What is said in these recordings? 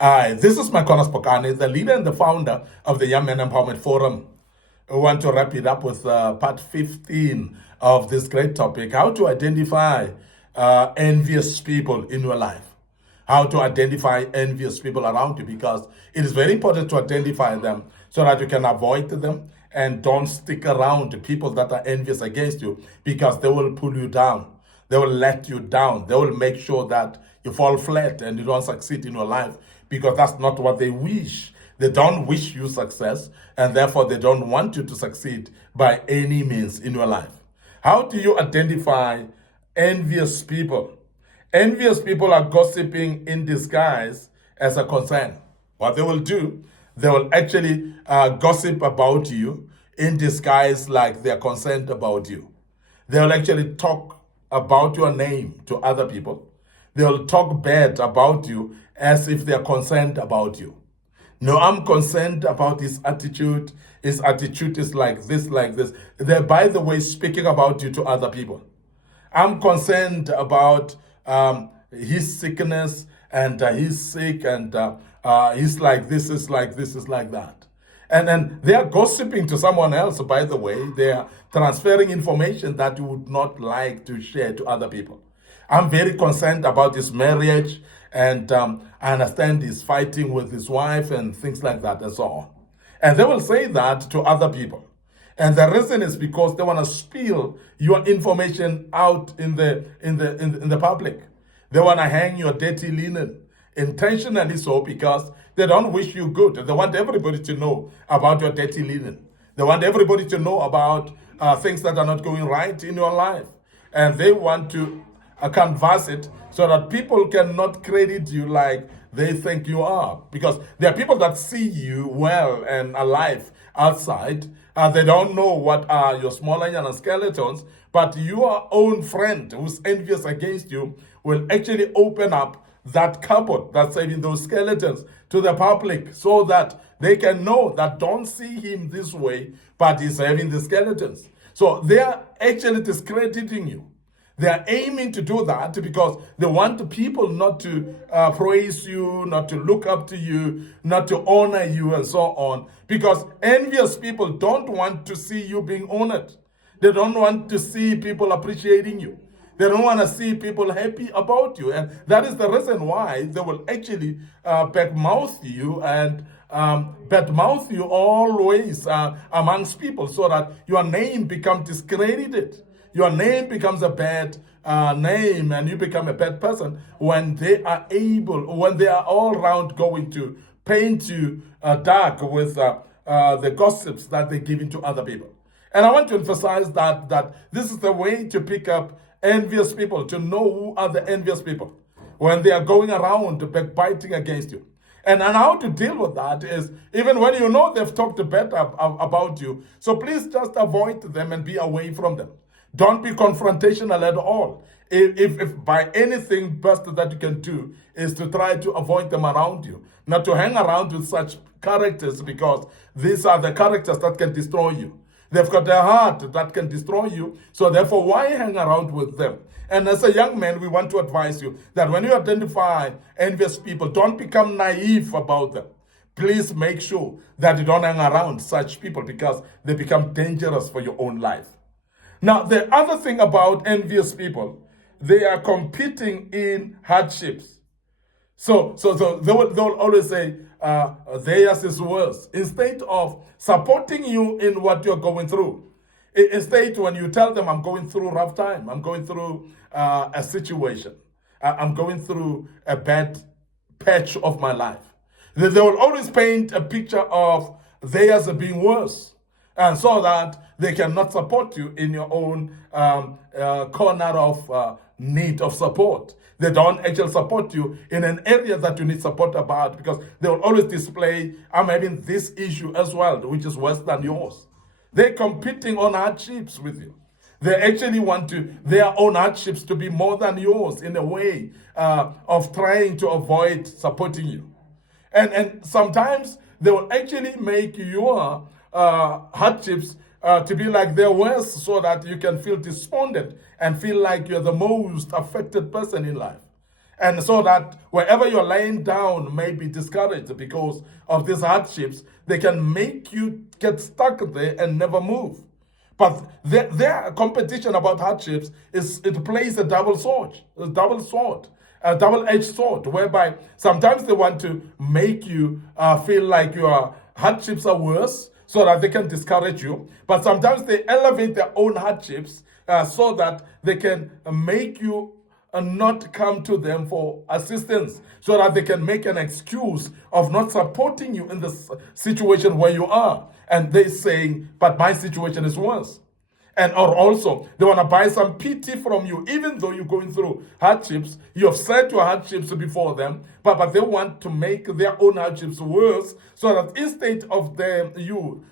Hi, this is MIcornus Phokane, the leader and the founder of the Young Men Empowerment Forum. I want to wrap it up with part 15 of this great topic, how to identify envious people in your life. How to identify envious people around you, because it is very important to identify them so that you can avoid them and don't stick around to people that are envious against you, because they will pull you down. They will let you down. They will make sure that you fall flat and you don't succeed in your life, because that's not what they wish. They don't wish you success, and therefore they don't want you to succeed by any means in your life. How do you identify envious people? Envious people are gossiping in disguise as a concern. What they will do, they will actually gossip about you in disguise like they're concerned about you. They will actually talk about your name to other people. They'll talk bad about you as if they're concerned about you. No, I'm concerned about his attitude. His attitude is like this, like this. They're, by the way, speaking about you to other people. I'm concerned about his sickness, and he's sick, and he's like this, is like this, is like that. And then they are gossiping to someone else, by the way. They are transferring information that you would not like to share to other people. I'm very concerned about his marriage, and I understand he's fighting with his wife and things like that and so on. And they will say that to other people. And the reason is because they want to spill your information out in the public. They want to hang your dirty linen, intentionally so, because they don't wish you good. They want everybody to know about your dirty linen. They want everybody to know about things that are not going right in your life. And they want to canvas it so that people cannot credit you like they think you are. Because there are people that see you well and alive outside. They don't know what are your small onion and skeletons, but your own friend who's envious against you will actually open up that cupboard that's saving those skeletons to the public, so that they can know that don't see him this way, but he's having the skeletons. So they are actually discrediting you. They are aiming to do that because they want the people not to praise you, not to look up to you, not to honor you, and so on. Because envious people don't want to see you being honored. They don't want to see people appreciating you. They don't want to see people happy about you. And that is the reason why they will actually backmouth you and badmouth you always amongst people, so that your name becomes discredited. Your name becomes a bad name, and you become a bad person when they are able, when they are all around going to paint you dark with the gossips that they give into other people. And I want to emphasize that this is the way to pick up envious people, to know who are the envious people when they are going around backbiting against you. And how to deal with that is, even when you know they've talked bad about you, so please just avoid them and be away from them. Don't be confrontational at all. If by anything best that you can do is to try to avoid them around you, not to hang around with such characters, because these are the characters that can destroy you. They've got a heart that can destroy you, so therefore why hang around with them? And as a young man, we want to advise you that when you identify envious people, don't become naive about them. Please make sure that you don't hang around such people, because they become dangerous for your own life. Now, the other thing about envious people, they are competing in hardships. So they'll always say, theirs is worse. Instead of supporting you in what you're going through, instead when you tell them, I'm going through a rough time, I'm going through a situation, I'm going through a bad patch of my life, they will always paint a picture of theirs being worse, and so that they cannot support you in your own corner of need of support. They don't actually support you in an area that you need support about, because they will always display, I'm having this issue as well, which is worse than yours. They're competing on hardships with you. They actually want their own hardships to be more than yours, in a way of trying to avoid supporting you. And sometimes they will actually make your hardships to be like their worst, so that you can feel despondent and feel like you're the most affected person in life. And so that wherever you're laying down may be discouraged because of these hardships, they can make you get stuck there and never move. But their competition about hardships it plays a double-edged sword, whereby sometimes they want to make you feel like your hardships are worse so that they can discourage you. But sometimes they elevate their own hardships so that they can make you not come to them for assistance, so that they can make an excuse of not supporting you in the situation where you are. And they're saying, but my situation is worse. And or also, they want to buy some pity from you, even though you're going through hardships. You have said your hardships before them, but they want to make their own hardships worse, so that instead of you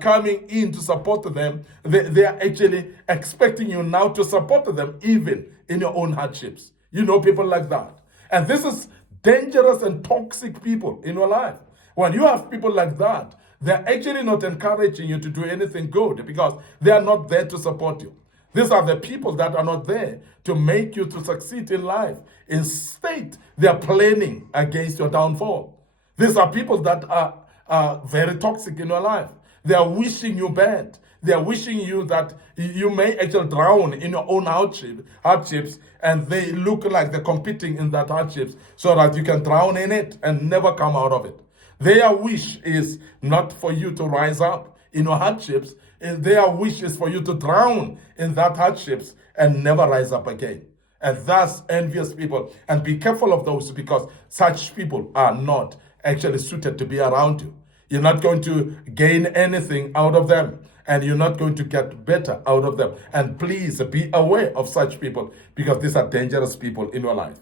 coming in to support them, they are actually expecting you now to support them, even in your own hardships. You know people like that. And this is dangerous and toxic people in your life. When you have people like that, they're actually not encouraging you to do anything good because they are not there to support you. These are the people that are not there to make you to succeed in life. Instead, they are planning against your downfall. These are people that are very toxic in your life. They are wishing you bad. They are wishing you that you may actually drown in your own hardships, and they look like they're competing in that hardships so that you can drown in it and never come out of it. Their wish is not for you to rise up in your hardships. Their wish is for you to drown in that hardships and never rise up again. And that's envious people. And be careful of those, because such people are not actually suited to be around you. You're not going to gain anything out of them, and you're not going to get better out of them. And please be aware of such people, because these are dangerous people in your life.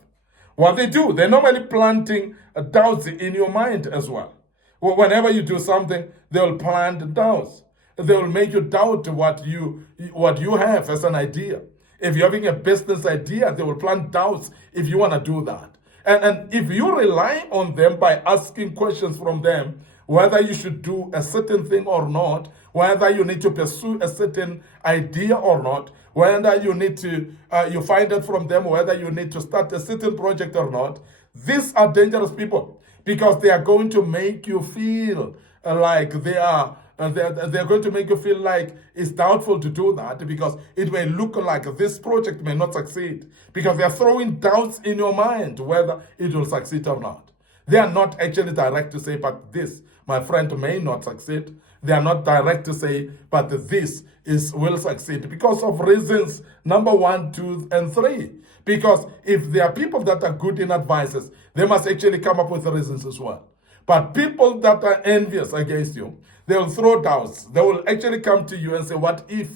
What they do, they're normally planting doubts in your mind as well. Whenever you do something, they'll plant doubts. They will make you doubt what you have as an idea. If you're having a business idea, they will plant doubts if you want to do that. And if you rely on them by asking questions from them, whether you should do a certain thing or not, whether you need to pursue a certain idea or not, whether you need to, you find out from them whether you need to start a certain project or not, these are dangerous people, because they are going to make you feel like they're going to make you feel like it's doubtful to do that, because it may look like this project may not succeed, because they are throwing doubts in your mind whether it will succeed or not. They are not actually direct to say, but this, my friend, may not succeed. They are not direct to say, but this will succeed, because of reasons number 1, 2, and 3. Because if there are people that are good in advices, they must actually come up with the reasons as well. But people that are envious against you, they will throw doubts. They will actually come to you and say, what if?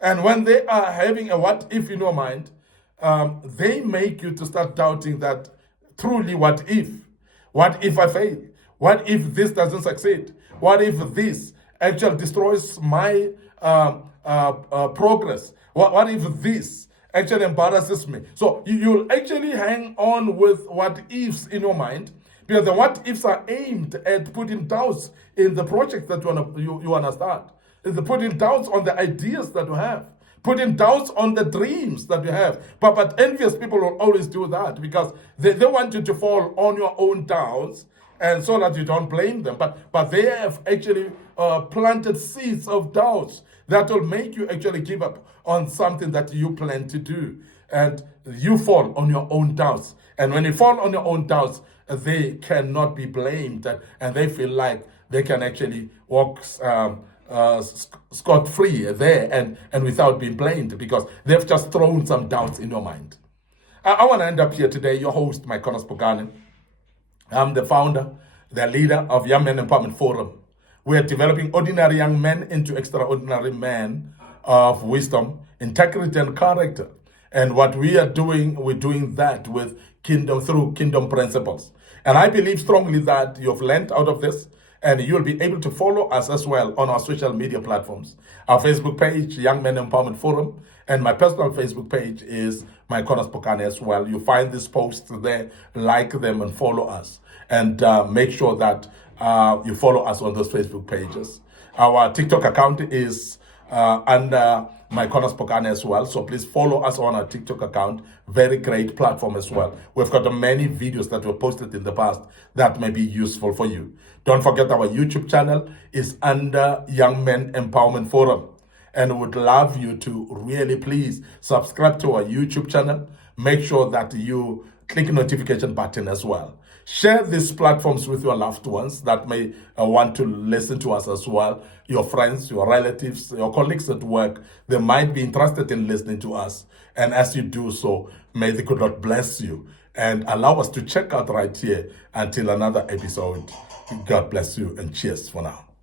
And when they are having a what if in your mind, they make you to start doubting that truly what if? What if I fail? What if this doesn't succeed? What if this actually destroys my progress? What if this actually embarrasses me? So you'll actually hang on with what ifs in your mind, because the what ifs are aimed at putting doubts in the project that you want to start. It's putting doubts on the ideas that you have, putting doubts on the dreams that you have. But envious people will always do that, because they want you to fall on your own doubts, and so that you don't blame them. But they have actually planted seeds of doubts that will make you actually give up on something that you plan to do. And you fall on your own doubts. And when you fall on your own doubts, they cannot be blamed. And they feel like they can actually walk scot-free there and without being blamed, because they've just thrown some doubts in your mind. I want to end up here today, your host, MIcornus Phokane. I'm the founder, the leader of Young Men Empowerment Forum. We are developing ordinary young men into extraordinary men of wisdom, integrity, and character. And what we are doing, we're doing that with through kingdom principles. And I believe strongly that you've learned out of this, and you'll be able to follow us as well on our social media platforms. Our Facebook page, Young Men Empowerment Forum, and my personal Facebook page is MIcornus Phokane as well. You find these posts there, like them, and follow us. And make sure that you follow us on those Facebook pages. Our TikTok account is under MIcornus Phokane as well. So please follow us on our TikTok account. Very great platform as well. We've got many videos that were posted in the past that may be useful for you. Don't forget our YouTube channel is under Young Men Empowerment Forum. And would love you to really please subscribe to our YouTube channel. Make sure that you click notification button as well. Share these platforms with your loved ones that may want to listen to us as well. Your friends, your relatives, your colleagues at work, they might be interested in listening to us. And as you do so, may the good Lord bless you and allow us to check out right here until another episode. God bless you and cheers for now.